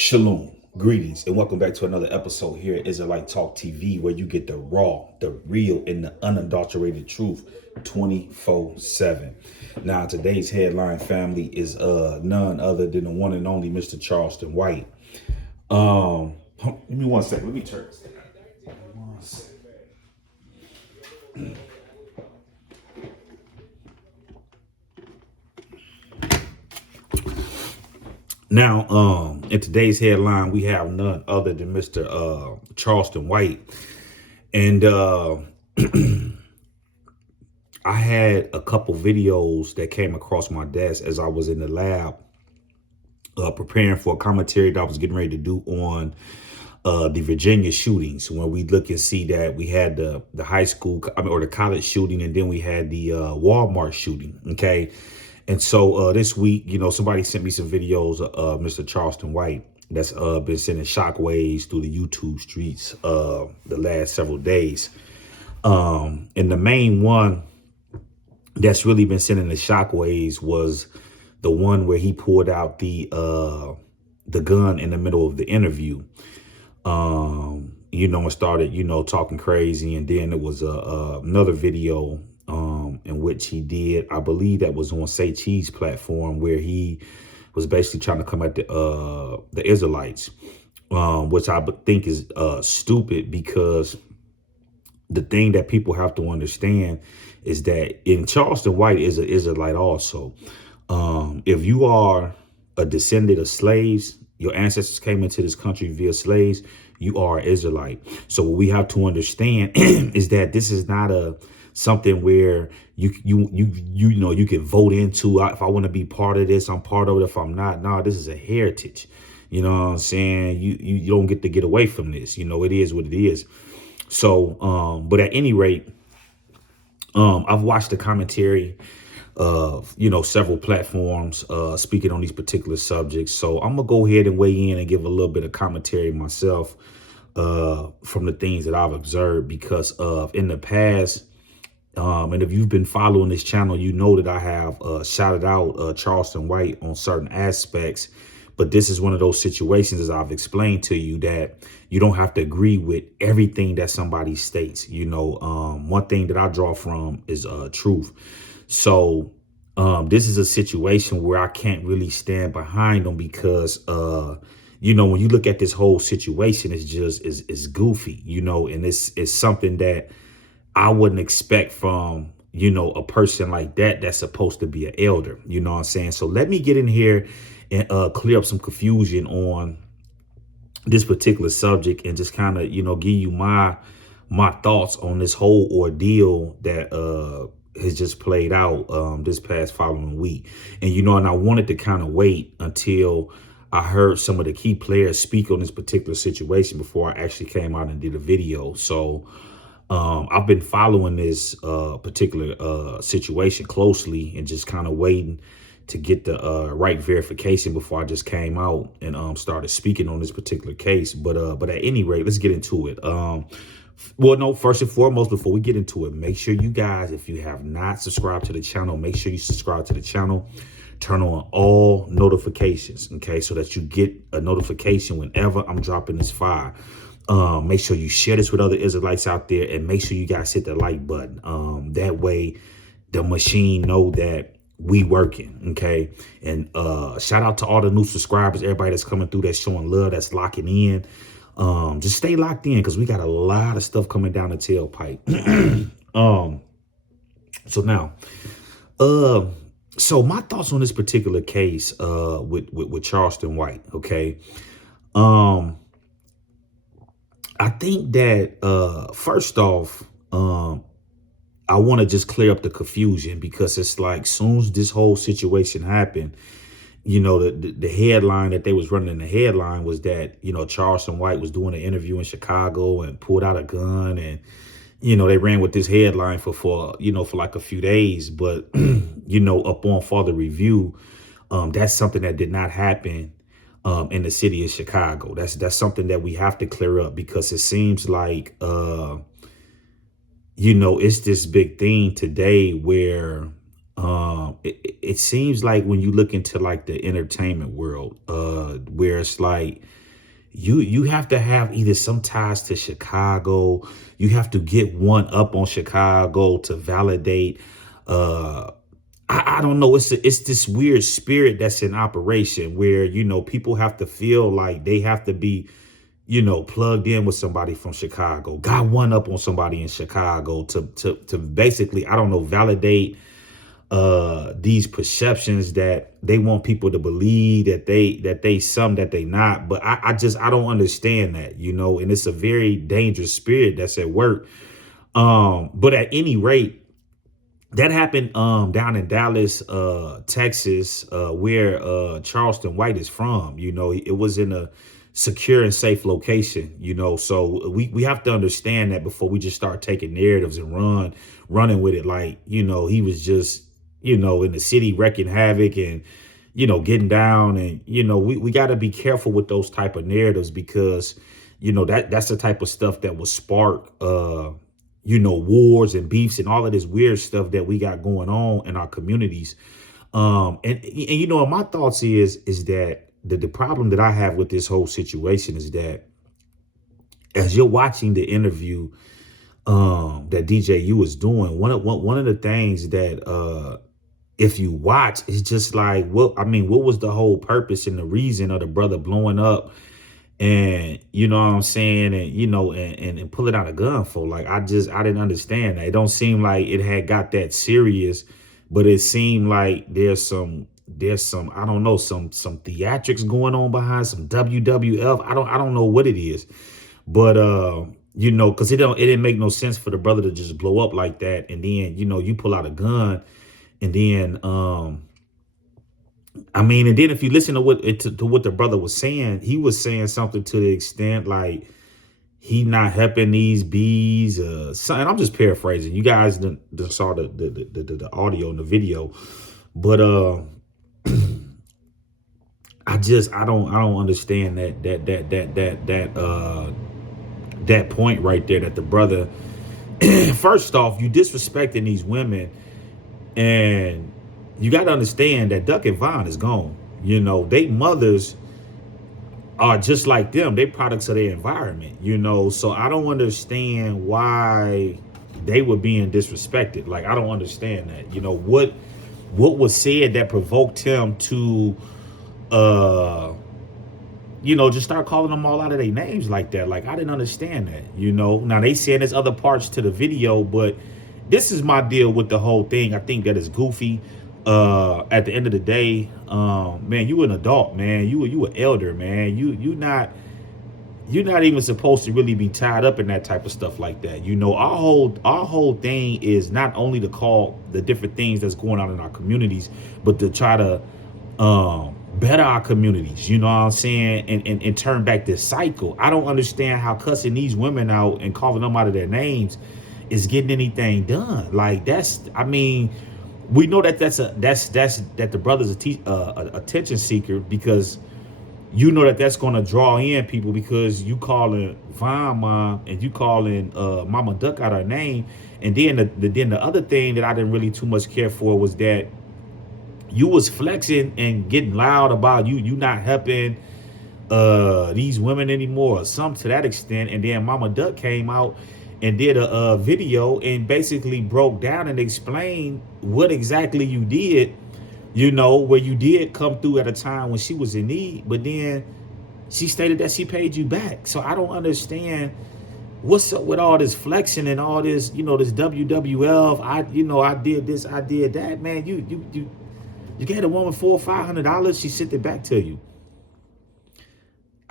Shalom, greetings, and welcome back to another episode here at Israelite Talk TV, where you get the raw, the real, and the unadulterated truth 24/7. Now, today's headline, family, is none other than the one and only Mr. Charleston White. Give me 1 second. Let me turn this down. 1 second. Now, in today's headline, we have none other than Mr. Charleston White. And I had a couple videos that came across my desk as I was in the lab preparing for a commentary that I was getting ready to do on the Virginia shootings, when we look and see that we had the high school, or the college shooting, and then we had the Walmart shooting. Okay. And so this week, somebody sent me some videos of Mr. Charleston White that's been sending shockwaves through the YouTube streets the last several days. And the main one that's really been sending the shockwaves was the one where he pulled out the gun in the middle of the interview, and started, talking crazy. And then there was another video in which he did, I believe that was on Say Cheese platform, where he was basically trying to come at the Israelites, which I think is stupid, because the thing that people have to understand is that in Charleston White is an Israelite also. If you are a descendant of slaves, your ancestors came into this country via slaves, you are an Israelite. So what we have to understand is that this is not something where you can vote into. If I want to be part of this, I'm part of it. If I'm not, no, this is a heritage. You know what I'm saying? You don't get away from this. It is what it is. So, but at any rate, I've watched the commentary of, several platforms speaking on these particular subjects. So I'm gonna go ahead and weigh in and give a little bit of commentary myself from the things that I've observed, because of in the past. And if you've been following this channel, you know that I have shouted out Charleston White on certain aspects. But this is one of those situations, as I've explained to you, that you don't have to agree with everything that somebody states. One thing that I draw from is truth. So this is a situation where I can't really stand behind them, because, when you look at this whole situation, it's just is goofy, and it's something that I wouldn't expect from, a person like that that's supposed to be an elder. You know what I'm saying? So let me get in here and clear up some confusion on this particular subject, and just kind of, give you my thoughts on this whole ordeal that has just played out this past following week. And, and I wanted to kind of wait until I heard some of the key players speak on this particular situation before I actually came out and did a video. So I've been following this particular situation closely, and just kind of waiting to get the right verification before I just came out and started speaking on this particular case. But at any rate, let's get into it. Well, no, first and foremost, before we get into it, make sure you guys, if you have not subscribed to the channel, make sure you subscribe to the channel. Turn on all notifications, okay, so that you get a notification whenever I'm dropping this file. Make sure you share this with other Israelites out there, and make sure you guys hit the like button. That way the machine know that we working, okay? And shout out to all the new subscribers, everybody that's coming through, that's showing love, that's locking in. Just stay locked in, because we got a lot of stuff coming down the tailpipe. So now, so my thoughts on this particular case with Charleston White, okay? I think that first off, I want to just clear up the confusion, because it's like, soon as this whole situation happened, the headline that they was running in the headline was that, Charleston White was doing an interview in Chicago and pulled out a gun, and, they ran with this headline for like a few days. But, upon further review, that's something that did not happen in the city of Chicago. That's something that we have to clear up, because it seems like, it's this big thing today where it seems like when you look into like the entertainment world, where it's like you have to have either some ties to Chicago, you have to get one up on Chicago to validate. Uh, I don't know. It's this weird spirit that's in operation where, people have to feel like they have to be, plugged in with somebody from Chicago, got one up on somebody in Chicago to basically, I don't know, validate these perceptions that they want people to believe that they some that they not. But I don't understand that, and it's a very dangerous spirit that's at work. But at any rate, that happened down in Dallas, Texas, where Charleston White is from. It was in a secure and safe location. So we have to understand that before we just start taking narratives and running with it. Like, he was just, in the city wrecking havoc and, getting down. And, we got to be careful with those type of narratives because, that's the type of stuff that will spark wars and beefs and all of this weird stuff that we got going on in our communities. And my thoughts is that the problem that I have with this whole situation is that as you're watching the interview that DJU is doing, one of the things that if you watch, it's just like, what was the whole purpose and the reason of the brother blowing up and you know what I'm saying, and and pulling out a gun for? Like, I didn't understand that. It don't seem like it had got that serious, but it seemed like there's some I don't know, some theatrics going on behind, some WWF. I don't know what it is, but because it didn't make no sense for the brother to just blow up like that, and then you pull out a gun, and then and then if you listen to what the brother was saying, he was saying something to the extent like he not helping these bees. And I'm just paraphrasing. You guys done saw the audio and the video, but I don't understand that point right there, that the brother first off, you disrespecting these women. And you got to understand that Duck and Vine is gone. They mothers are just like them. They products of their environment, So I don't understand why they were being disrespected. Like, I don't understand that. What was said that provoked him to just start calling them all out of their names like that. Like, I didn't understand that. Now they saying there's other parts to the video, but this is my deal with the whole thing. I think that is goofy. At the end of the day, man, you an adult, man. You an elder, man. You're not even supposed to really be tied up in that type of stuff like that. Our whole thing is not only to call the different things that's going on in our communities, but to try to better our communities, you know what I'm saying, and turn back this cycle. I don't understand how cussing these women out and calling them out of their names is getting anything done. Like, we know that that the brother's attention seeker, because that's going to draw in people, because you calling Vine mom and you calling Mama Duck out her name. And then the other thing that I didn't really too much care for was that you was flexing and getting loud about you not helping these women anymore, or some to that extent. And then Mama Duck came out and did a video and basically broke down and explained what exactly you did, where you did come through at a time when she was in need, but then she stated that she paid you back. So I don't understand what's up with all this flexing and all this, this WWF. I did this, I did that, man. You gave a woman $400 or $500, she sent it back to you.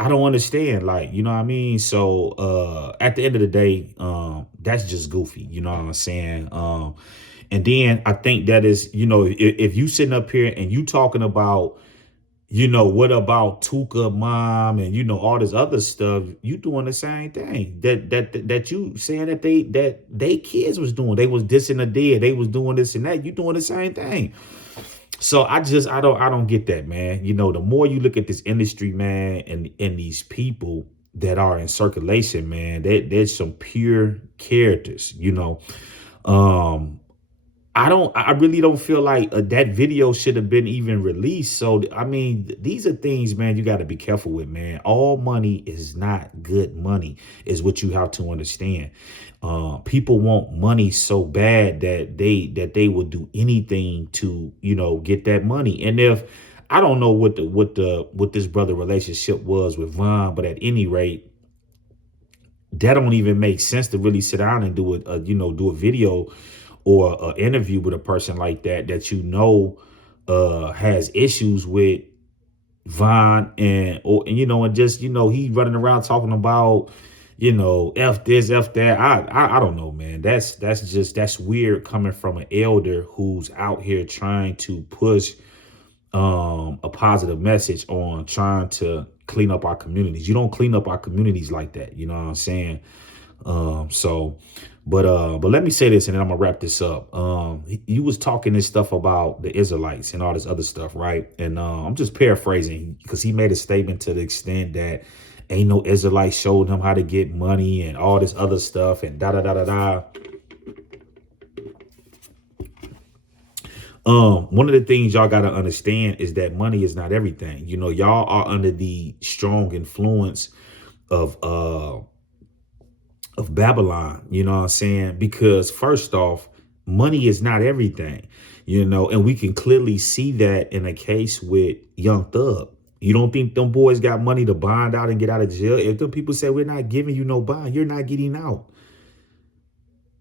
I don't understand, like, you know what I mean? So at the end of the day, that's just goofy, you know what I'm saying? And then I think that is, if you sitting up here and you talking about, what about Tuka mom and, all this other stuff, you doing the same thing that you saying that they kids was doing. They was dissing the dead. They was doing this and that. You doing the same thing. So I don't get that, man. The more you look at this industry, man, and these people that are in circulation, man, there's some pure characters, I I really don't feel like that video should have been even released. So, I mean, these are things, man, you got to be careful with, man. All money is not good money, is what you have to understand. People want money so bad that they will do anything to, get that money. And if I don't know what this brother relationship was with Von, but at any rate, that don't even make sense to really sit down and do do a video or an interview with a person like that has issues with Von and just he running around talking about F this F that. I don't know, man. That's weird coming from an elder who's out here trying to push a positive message on trying to clean up our communities. You don't clean up our communities like that. You know what I'm saying? But let me say this and then I'm gonna wrap this up. You was talking this stuff about the Israelites and all this other stuff, right? And I'm just paraphrasing because he made a statement to the extent that ain't no Israelite showed him how to get money and all this other stuff and da da da da da. One of the things y'all got to understand is that money is not everything. Y'all are under the strong influence of Babylon, you know what I'm saying? Because first off, money is not everything, and we can clearly see that in a case with Young Thug. You don't think them boys got money to bond out and get out of jail? If them people say we're not giving you no bond, you're not getting out.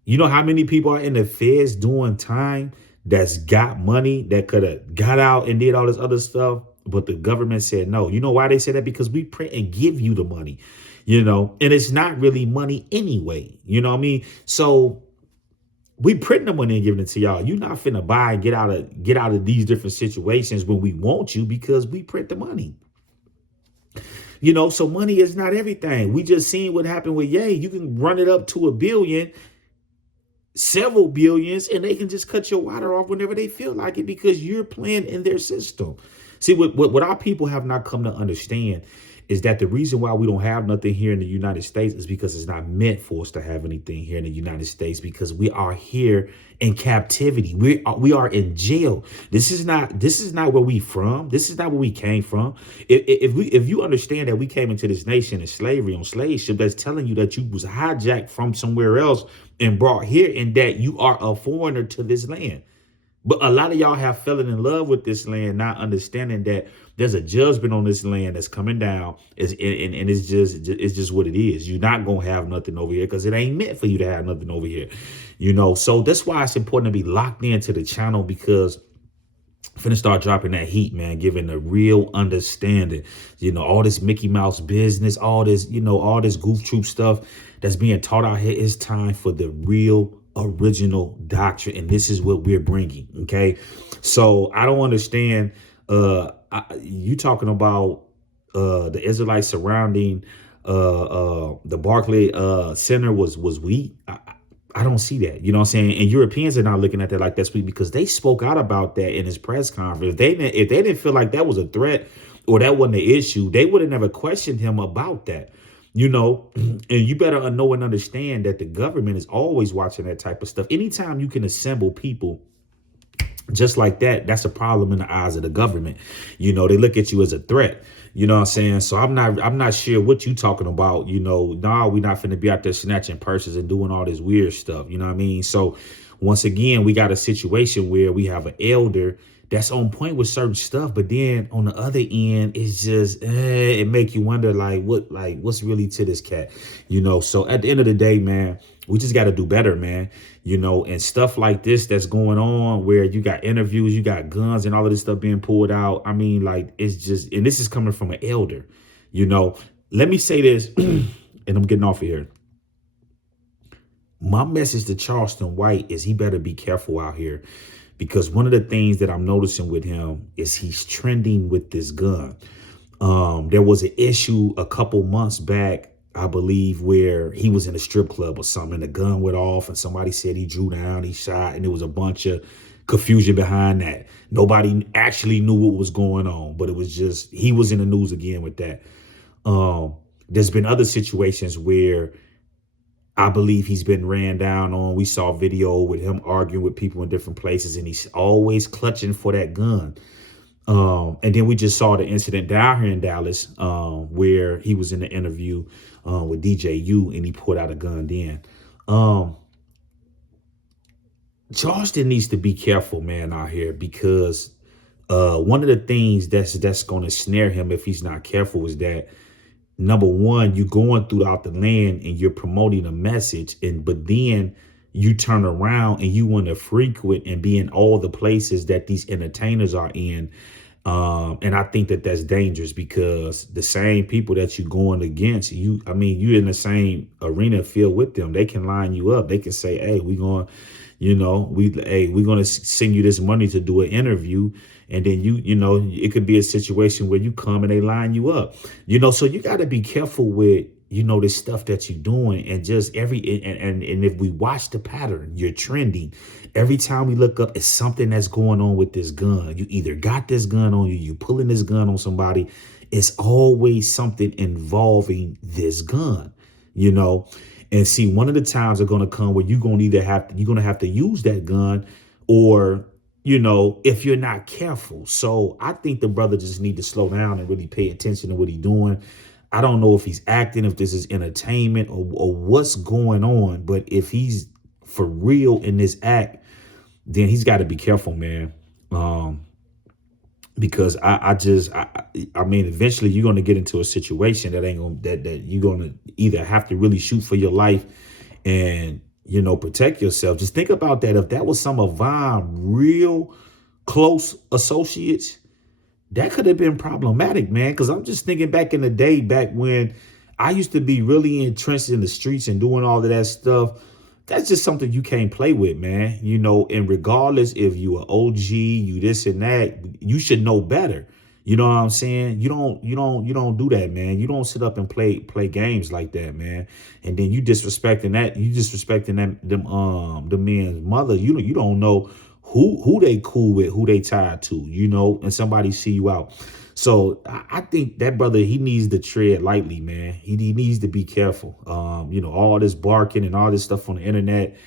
You know how many people are in the feds doing time that's got money that could have got out and did all this other stuff, but the government said no. You know why they said that? Because we print and give you the money, and it's not really money anyway. You know what I mean? So we print the money and giving it to y'all. You're not finna buy and get out of these different situations when we want you because we print the money. So money is not everything. We just seen what happened with Ye. You can run it up to $1 billion, several billions, and they can just cut your water off whenever they feel like it because you're playing in their system. See, what our people have not come to understand is that the reason why we don't have nothing here in the United States is because it's not meant for us to have anything here in the United States because we are here in captivity. We are in jail. This is not where we from. This is not where we came from. If you understand that we came into this nation in slavery on slave ship, that's telling you that you was hijacked from somewhere else and brought here and that you are a foreigner to this land. But a lot of y'all have fallen in love with this land, not understanding that there's a judgment on this land that's coming down. And it's just what it is. You're not going to have nothing over here because it ain't meant for you to have nothing over here. So that's why it's important to be locked into the channel because I'm finna start dropping that heat, man, giving a real understanding. All this Mickey Mouse business, all this goof troop stuff that's being taught out here. It's time for the real original doctrine, and this is what we're bringing. Okay, so I don't understand you talking about the Israelites surrounding the Barclay Center was weak. I don't see that. You know what I'm saying? And Europeans are not looking at that like that's weak because they spoke out about that in his press conference. If they didn't feel like that was a threat or that wasn't an issue, they would have never questioned him about that. And you better know and understand that the government is always watching that type of stuff. Anytime you can assemble people just like that, that's a problem in the eyes of the government. They look at you as a threat. You know what I'm saying? So I'm not sure what you talking about. Nah, we're not finna be out there snatching purses and doing all this weird stuff. You know what I mean? So once again, we got a situation where we have an elder that's on point with certain stuff, but then on the other end, it's just it make you wonder what's really to this cat, So at the end of the day, man, we just got to do better, man. And stuff like this that's going on where you got interviews, you got guns and all of this stuff being pulled out. I mean, it's just, and this is coming from an elder. Let me say this, and I'm getting off of here. My message to Charleston White is he better be careful out here. Because one of the things that I'm noticing with him is he's trending with this gun. There was an issue a couple months back, I believe, where he was in a strip club or something. And the gun went off and somebody said he drew down, he shot, and there was a bunch of confusion behind that. Nobody actually knew what was going on, but it was just he was in the news again with that. There's been other situations where I believe he's been ran down on. We saw video with him arguing with people in different places, and he's always clutching for that gun. And then we just saw the incident down here in Dallas, where he was in the interview with DJU, and he pulled out a gun then. Charleston needs to be careful, man, out here, because one of the things that's going to snare him if he's not careful is that, number one, you're going throughout the land and you're promoting a message, but then you turn around and you want to frequent and be in all the places that these entertainers are in. And I think that that's dangerous, because the same people that you're going against, you're in the same arena field with them. They can line you up. They can say, hey, we're going to send you this money to do an interview. And then it could be a situation where you come and they line you up, so you got to be careful with, this stuff that you're doing. And just and if we watch the pattern, you're trending. Every time we look up, it's something that's going on with this gun. You either got this gun on you, you pulling this gun on somebody. It's always something involving this gun, And see, one of the times are going to come where you're going to have to use that gun, or if you're not careful. So I think the brother just need to slow down and really pay attention to what he's doing. I don't know if he's acting, if this is entertainment, or what's going on. But if he's for real in this act, then he's got to be careful, man. Because eventually you're going to get into a situation that you're going to either have to really shoot for your life and, protect yourself. Just think about that. If that was some of Von real close associates, that could have been problematic, man. Because I'm just thinking back in the day, back when I used to be really entrenched in the streets and doing all of that stuff. That's just something you can't play with, man. And regardless if you are OG, you this and that, you should know better. You know what I'm saying? You don't do that, man. You don't sit up and play games like that, man. And then you disrespecting the man's mother. You don't know who they cool with, who they tied to, and somebody see you out. So I think that brother, he needs to tread lightly, man. He needs to be careful. All this barking and all this stuff on the internet.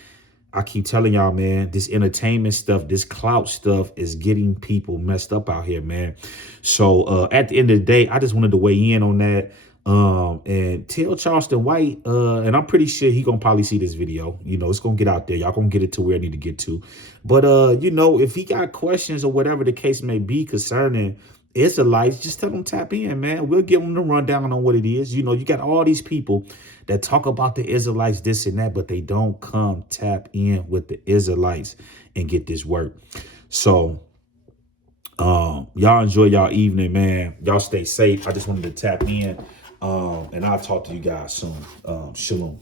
I keep telling y'all, man, this entertainment stuff, this clout stuff is getting people messed up out here, man. So at the end of the day, I just wanted to weigh in on that. And tell Charleston White, and I'm pretty sure he gonna probably see this video. It's gonna get out there. Y'all gonna get it to where I need to get to. But if he got questions or whatever the case may be concerning Israelites, just tell them tap in, man. We'll give them the rundown on what it is. You got all these people that talk about the Israelites, this and that, but they don't come tap in with the Israelites and get this work. So y'all enjoy y'all evening, man. Y'all stay safe. I just wanted to tap in. And I'll talk to you guys soon. Shalom.